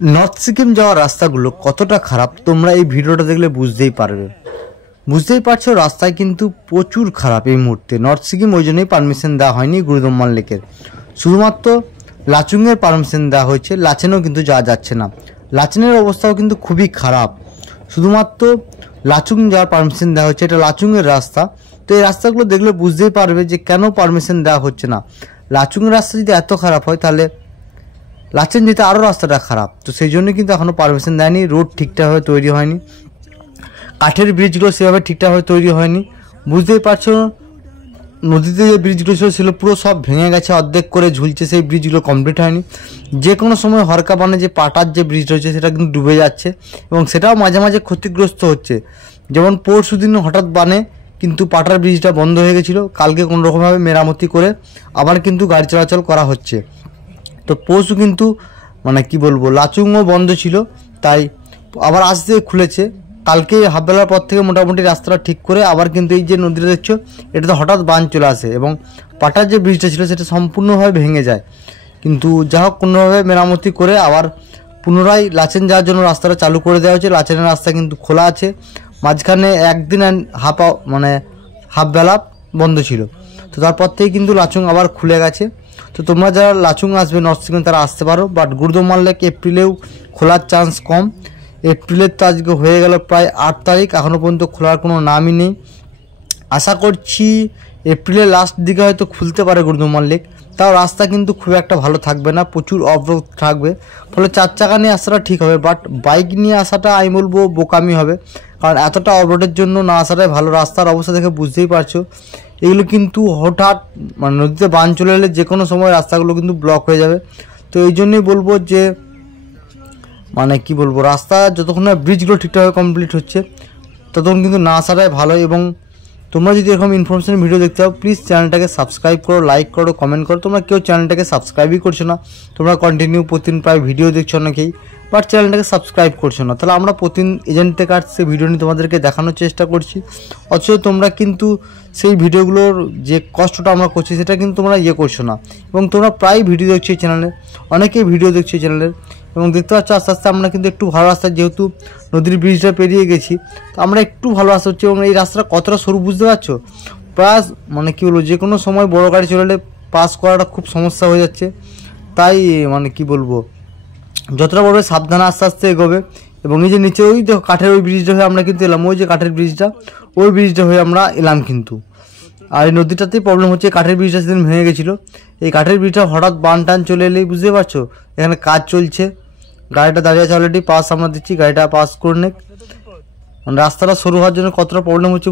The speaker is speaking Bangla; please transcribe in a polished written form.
নর্থ সিকিম যাওয়ার রাস্তাগুলো কতটা খারাপ তোমরা এই ভিডিওটা দেখলে বুঝতেই পারছো। রাস্তায় কিন্তু প্রচুর খারাপ এই মুহূর্তে। নর্থ সিকিম ওই জন্যই পারমিশন দেওয়া হয়নি গুরুদম্মাল লেকের, শুধুমাত্র লাচুংয়ের পারমিশন দেওয়া হয়েছে। লাচেনও কিন্তু যাওয়া যাচ্ছে না, লাচেনের অবস্থাও কিন্তু খুবই খারাপ। শুধুমাত্র লাচুং যাওয়ার পারমিশন দেওয়া হচ্ছে, এটা লাচুংয়ের রাস্তা। তো এই রাস্তাগুলো দেখলে বুঝতেই পারবে যে কেন পারমিশন দেওয়া হচ্ছে না। লাচুংয়ের রাস্তা যদি এত খারাপ হয় তাহলে লাচেন যেতে আরও রাস্তাটা খারাপ। তো সেই জন্য কিন্তু এখনও পারমিশন দেয়নি। রোড ঠিকঠাকভাবে তৈরি হয়নি, কাঠের ব্রিজগুলো সেভাবে ঠিকঠাকভাবে তৈরি হয়নি। বুঝতেই পারছো নদীতে যে ব্রিজগুলো ছিল পুরো সব ভেঙে গেছে, অর্ধেক করে ঝুলছে, সেই ব্রিজগুলো কমপ্লিট হয়নি। যে কোনো সময় হরকা বানে যে পাটার যে ব্রিজ রয়েছে সেটা কিন্তু ডুবে যাচ্ছে এবং সেটাও মাঝে মাঝে ক্ষতিগ্রস্ত হচ্ছে। যেমন পরশু দিন হঠাৎ বানে কিন্তু পাটার ব্রিজটা বন্ধ হয়ে গেছিলো, কালকে কোনোরকমভাবে মেরামতি করে আবার কিন্তু গাড়ি চলাচল করা হচ্ছে। তো পরশু কিন্তু লাচুংও বন্ধ ছিল, তাই আবার আসতে খুলেছে। কালকে হাফবেলার পর থেকে মোটামুটি রাস্তাটা ঠিক করে আবার কিন্তু এই যে নদীটা দেখছো এটাতে হঠাৎ বান চলে আসে এবং পাটার যে ব্রিজটা ছিল সেটা সম্পূর্ণভাবে ভেঙে যায়। কিন্তু যা হোক কোনোভাবে মেরামতি করে আবার পুনরায় লাচেন যাওয়ার জন্য রাস্তাটা চালু করে দেওয়া হয়েছে। লাচেনের রাস্তা কিন্তু খোলা আছে, মাঝখানে একদিন হাফবেলা বন্ধ ছিল। তো তারপর থেকে কিন্তু লাচুং আবার খুলে গেছে। তো তোমরা যারা লাচুং আসবে নর্থ সিকিম তারা আসতে পারো, বাট গুরুদম্মাল লেক এপ্রিলেও খোলার চান্স কম। এপ্রিলের তো আজকে হয়ে গেল প্রায় 8 তারিখ, এখনও পর্যন্ত খোলার কোনো নামই নেই। আশা করছি এপ্রিলের লাস্ট দিকে হয়তো খুলতে পারে গুরুদম্মাল লেক। তাও রাস্তা কিন্তু খুব একটা ভালো থাকবে না, প্রচুর অবরোধ থাকবে, ফলে 4 চাকা নিয়ে আসাটা ঠিক হবে, বাট বাইক নিয়ে আসাটা আমি বলবো বোকামি হবে। কারণ এতটা অবরোধের জন্য না আসাটাই ভালো। রাস্তার অবস্থা দেখে বুঝতেই পারছো এগুলো কিন্তু হঠাৎ নদীতে বান চলে এলে যে কোনো সময় রাস্তাগুলো কিন্তু ব্লক হয়ে যাবে। তো এই জন্যই বলবো যে রাস্তা যতক্ষণ না ব্রিজগুলো ঠিকঠাকভাবে কমপ্লিট হচ্ছে ততক্ষণ কিন্তু না আসাটাই ভালো। এবং তোমরা যদি এরকম ইনফরমেশন ভিডিও দেখতে পাও প্লিজ চ্যানেলটাকে সাবস্ক্রাইব করো, লাইক করো, কমেন্ট করো। তোমরা কেউ চ্যানেলটাকে সাবস্ক্রাইবই করছো না, তোমরা কন্টিনিউ প্রতিদিন প্রায় ভিডিও দেখছো অনেকেই, বাট চ্যানেলটাকে সাবস্ক্রাইব করছো না। তাহলে আমরা প্রতিদিন এজেন্ট থেকে আসছে ভিডিও নিয়ে তোমাদেরকে দেখানোর চেষ্টা করছি, অথচ তোমরা কিন্তু সেই ভিডিওগুলোর যে কষ্টটা আমরা করছি সেটা কিন্তু তোমরা করছো না। এবং তোমরা প্রায় ভিডিও দেখছো এই চ্যানেলে, অনেকেই ভিডিও দেখছো এই চ্যানেলের, এবং দেখতে পাচ্ছ আস্তে আস্তে আমরা কিন্তু একটু ভালো রাস্তা, যেহেতু নদীর ব্রিজটা পেরিয়ে গেছি তো আমরা একটু ভালো রাস্তা হচ্ছে। এবং এই রাস্তাটা কতটা সরু বুঝতে পারছো, প্রায় যে কোনো সময় বড় গাড়ি চলে এলে পাস করাটা খুব সমস্যা হয়ে যাচ্ছে। তাই যতটা বড় সাবধানে আস্তে আস্তে এগোবে। এবং এই যে নিচে ওই দেখো কাঠের ওই ব্রিজটা হয়ে আমরা কিন্তু এলাম, ওই যে কাঠের ব্রিজটা, ওই ব্রিজটা হয়ে আমরা এলাম কিন্তু। আর এই নদীটাতেই প্রবলেম হচ্ছে, কাঠের ব্রিজটা সেদিন ভেঙে গেছিলো। এই কাঠের ব্রিজটা হঠাৎ বান টান চলে এলেই বুঝতে পারছো এখানে কাজ চলছে, গাড়িটা দাঁড়িয়ে আছে অলরেডি, পাস আমরা দিচ্ছি, গাড়িটা পাস করে নে। রাস্তাটা সরু হওয়ার জন্য কতটা প্রবলেম হচ্ছে